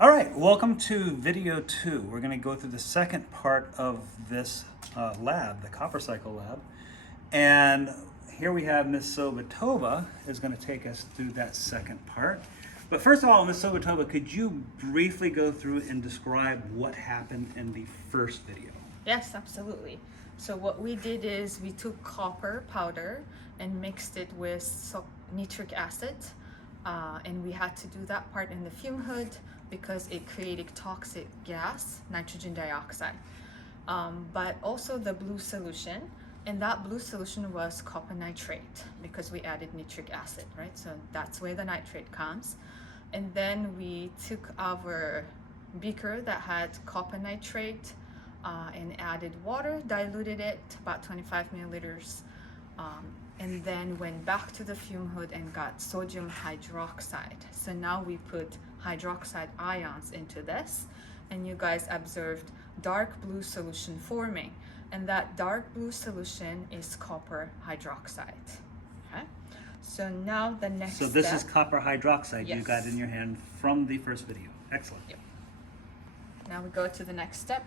All right, welcome to video 2. We're going to go through the second part of this lab, the copper cycle lab. And here we have Ms. Sobatova is going to take us through that second part. But first of all, Ms. Sobatova, could you briefly go through and describe what happened in the first video? Yes, absolutely. So what we did is we took copper powder and mixed it with nitric acid. And we had to do that part in the fume hood because it created toxic gas, nitrogen dioxide. But also the blue solution, and that blue solution was copper nitrate because we added nitric acid, right? So that's where the nitrate comes. And then we took our beaker that had copper nitrate and added water, diluted it about 25 milliliters, and then went back to the fume hood and got sodium hydroxide. So now we put hydroxide ions into this, and you guys observed dark blue solution forming, and that dark blue solution is copper hydroxide. Okay, so now the next So this step, is copper hydroxide you Yes. got in your hand from the first video. Excellent. Yep. Now we go to the next step.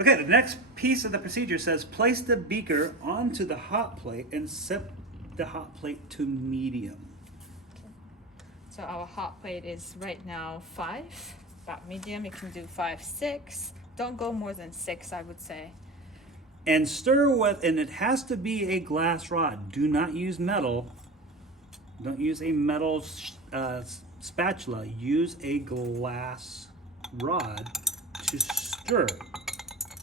Okay, the next piece of the procedure says place the beaker onto the hot plate and set the hot plate to medium. So our hot plate is right now 5, about medium. You can do 5, 6. Don't go more than 6, I would say. And stir with, and it has to be a glass rod. Do not use metal. Don't use a metal spatula. Use a glass rod to stir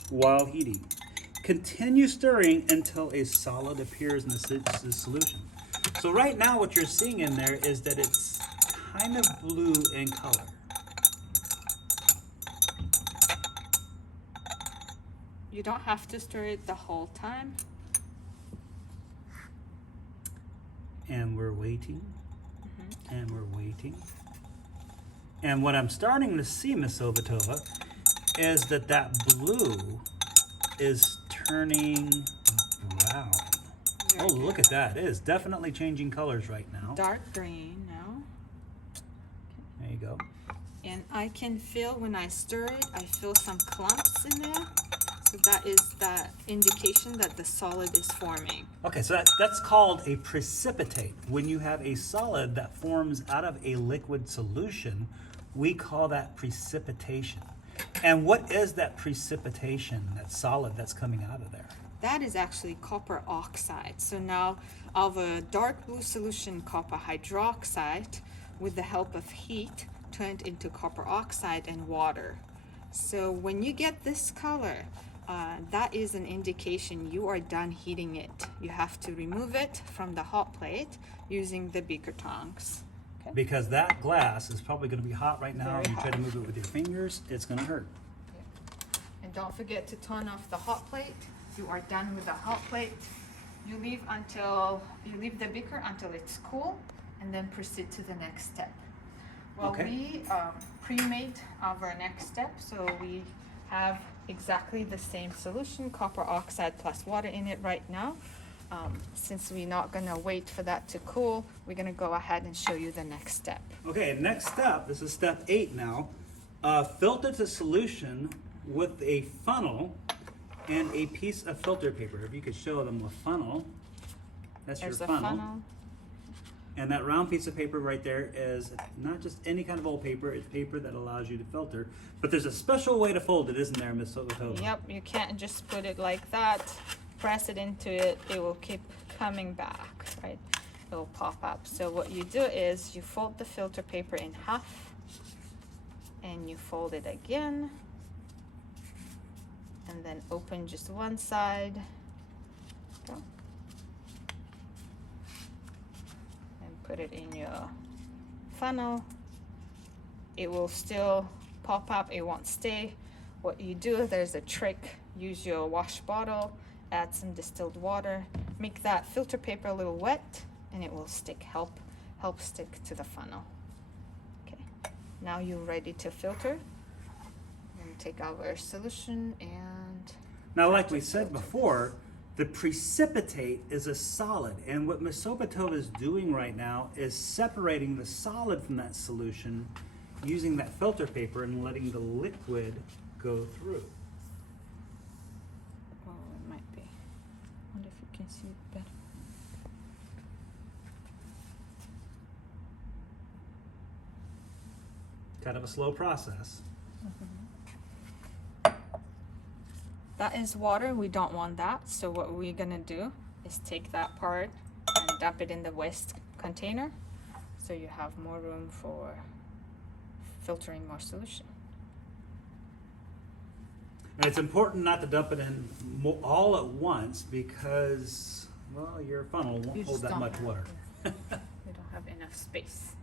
while heating. Continue stirring until a solid appears in the solution. So right now what you're seeing in there is that it's kind of blue in color. You don't have to stir it the whole time. And we're waiting. And we're waiting. And what I'm starting to see, Miss Sobatova, is that blue is turning brown. Very Oh, good. look at that. It is definitely changing colors right now. Dark green now. There you go. And I can feel when I stir it, I feel some clumps in there. So that is the indication that the solid is forming. Okay, so that's called a precipitate. When you have a solid that forms out of a liquid solution, we call that precipitation. And what is that precipitation, that solid that's coming out of there? That is actually copper oxide. So now our dark blue solution, copper hydroxide, with the help of heat, turned into copper oxide and water. So when you get this color, that is an indication you are done heating it. You have to remove it from the hot plate using the beaker tongs. Okay? Because that glass is probably going to be hot right now. Very If you try hot. to move it with your fingers, it's going to hurt. And don't forget to turn off the hot plate. You are done with the hot plate. You leave the beaker until it's cool, and then proceed to the next step. Well, Okay. we pre-made our next step, so we have exactly the same solution, copper oxide plus water in it right now. Since we're not gonna wait for that to cool, we're gonna go ahead and show you the next step. Okay, next step, this is step 8 now. Filter the solution with a funnel and a piece of filter paper. If you could show them a funnel, that's There's your a funnel. funnel. And that round piece of paper right there is not just any kind of old paper, it's paper that allows you to filter. But there's a special way to fold it, isn't there, Miss Sobatova? Yep, you can't just put it like that, press it into it, it will keep coming back, right? It will pop up. So what you do is you fold the filter paper in half, and you fold it again, and then open just one side. Go. And put it in your funnel. It will still pop up, it won't stay. What you do, there's a trick. Use your wash bottle, add some distilled water, make that filter paper a little wet, and it will stick, help stick to the funnel. Okay, now you're ready to filter. And take our solution and Now, like we said before, the precipitate is a solid, and what Ms. Sobatova is doing right now is separating the solid from that solution using that filter paper and letting the liquid go through. Oh, it might be. I wonder if you can see it better. Kind of a slow process. That is water. We don't want that. So what we're gonna do is take that part and dump it in the waste container, so you have more room for filtering more solution. And it's important not to dump it in all at once because, well, your funnel won't You hold just that don't much have- water. We don't have enough space.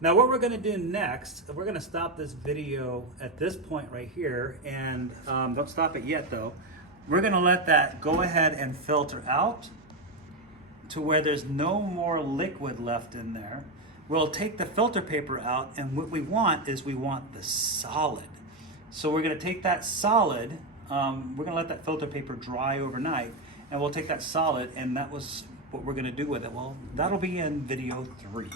Now what we're going to do next, we're going to stop this video at this point right here, and don't stop it yet though. We're going to let that go ahead and filter out to where there's no more liquid left in there. We'll take the filter paper out, and what we want is we want the solid. So we're going to take that solid, we're going to let that filter paper dry overnight, and we'll take that solid, and that was what we're going to do with it. Well, that'll be in video 3.